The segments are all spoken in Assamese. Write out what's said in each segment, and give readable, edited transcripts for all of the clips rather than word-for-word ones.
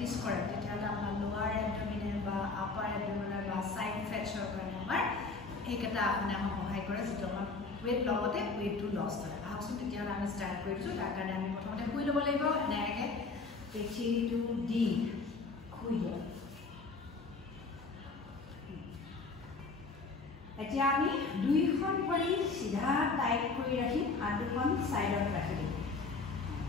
প্ৰেক্টিছ কৰে তেতিয়াহ'লে আমাৰ লোৱাৰ এবডমিনেল বা আপাৰ এবডমিনেল বা সাইড ফেটছৰ কাৰণে আমাৰ এইকেইটা মানে আমাক সহায় কৰে যিটো আমাৰ ৱেইট লগতে ৱেইটটো লছ হয় আহকচোন তেতিয়াহ'লে আমি ষ্টাৰ্ট কৰিছোঁ তাৰ কাৰণে আমি প্ৰথমতে শুই ল'ব লাগিব এনেকৈ পেশীটো দি শুই দিওঁ এতিয়া আমি দুইখন ভৰি সিধা টাইট কৰি ৰাখিম হাত দুখন সাইডত ৰাখি দিম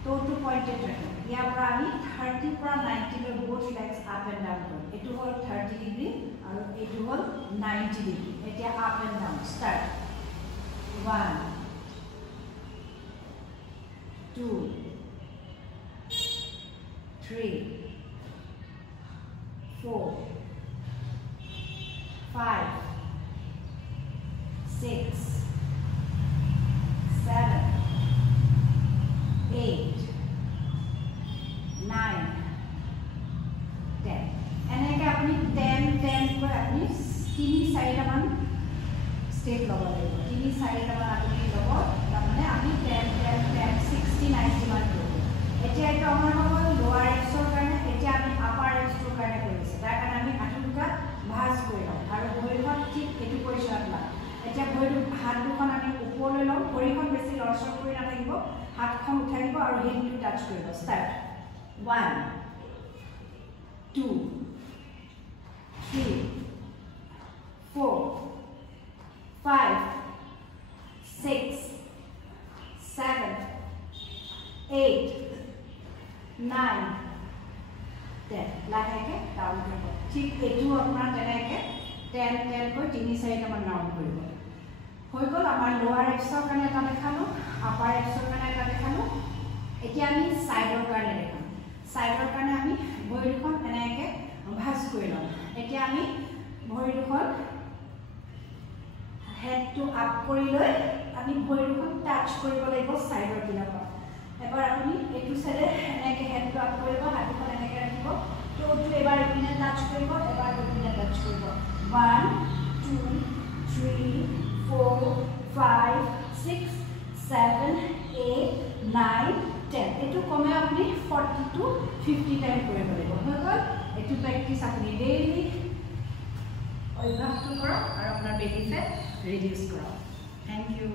টোটো পইণ্টেড ৰাখিম ইয়াৰ পৰা আমি 30 পৰা 90 লৈ both legs up and down কৰিম এটো হ'ল 30 ডিগ্ৰী আৰু এটো হ'ল 90 ডিগ্ৰী এতিয়া up and down start 1 2 3 4 5 6 7 8 9 10 এনেকৈ আপুনি 10 কৈ আপুনি 3-4টা মান ষ্টেপ ল'ব লাগিব 3-4টা মান আপুনি ল'ব তাৰমানে আমি 10 60 90 মান কৰিব এতিয়া এইটো আমাৰ হ'ল লোৱাৰ এক্সৰ কাৰণে এতিয়া আমি আপাৰ এক্সৰ কাৰণে কৰিছে তাৰ কাৰণে আমি আঁঠু দুটা ভাঁজ কৰি ল'ম আৰু ভৰিখন ঠিক এইটো পজিশ্যনত ল'ম এতিয়া ভৰিটো হাত দুখন আমি ওপৰলৈ ল'ম ভৰিখন বেছি লৰচৰ কৰি নাথাকিব হাতখন উঠাই দিব আৰু হেডটো টাচ কৰিব ষ্টাৰ্ট 1 2 3 4 5 6 7 8 9 10 লাহেকে ডাউন কৰিব ঠিক এইটো আপোনাৰ তেনেকৈ 10 কৈ 3-4টা মান ডাউন কৰিব হৈ গ'ল আমাৰ লোৱাৰ এক্সৰ কাৰণে এটা দেখালোঁ আপাৰ এক্সৰ কাৰণে এটা দেখালোঁ এতিয়া আমি সাইডৰ কাৰণে দেখাম সাইডৰ কাৰণে আমি ভৰি দুখন এনেকৈ ভাঁজ কৰি ল'ম এতিয়া আমি ভৰি দুখন হেডটো আপ কৰি লৈ আমি ভৰি দুখন টাচ কৰিব লাগিব সাইডৰ পিনৰ পৰা এবাৰ আপুনি এইটো চাইডে এনেকৈ হেডটো আপ কৰিব হাতখন এনেকৈ ৰাখিব টোটো এবাৰ ইপিনে টাচ কৰিব এবাৰ ইপিনে টাচ কৰিব 1 2 3 4 5 6 7 8 9 10 এটো কমে আপুনি 40 to 50 টাইম কৰিব লাগিব হৈ গ'ল এটো প্ৰেক্টিছ আপুনি ডেইলি অভ্যাস কৰক আৰু আপোনাৰ বেলি ফেট ৰিডিউস কৰক থ্যাংক ইউ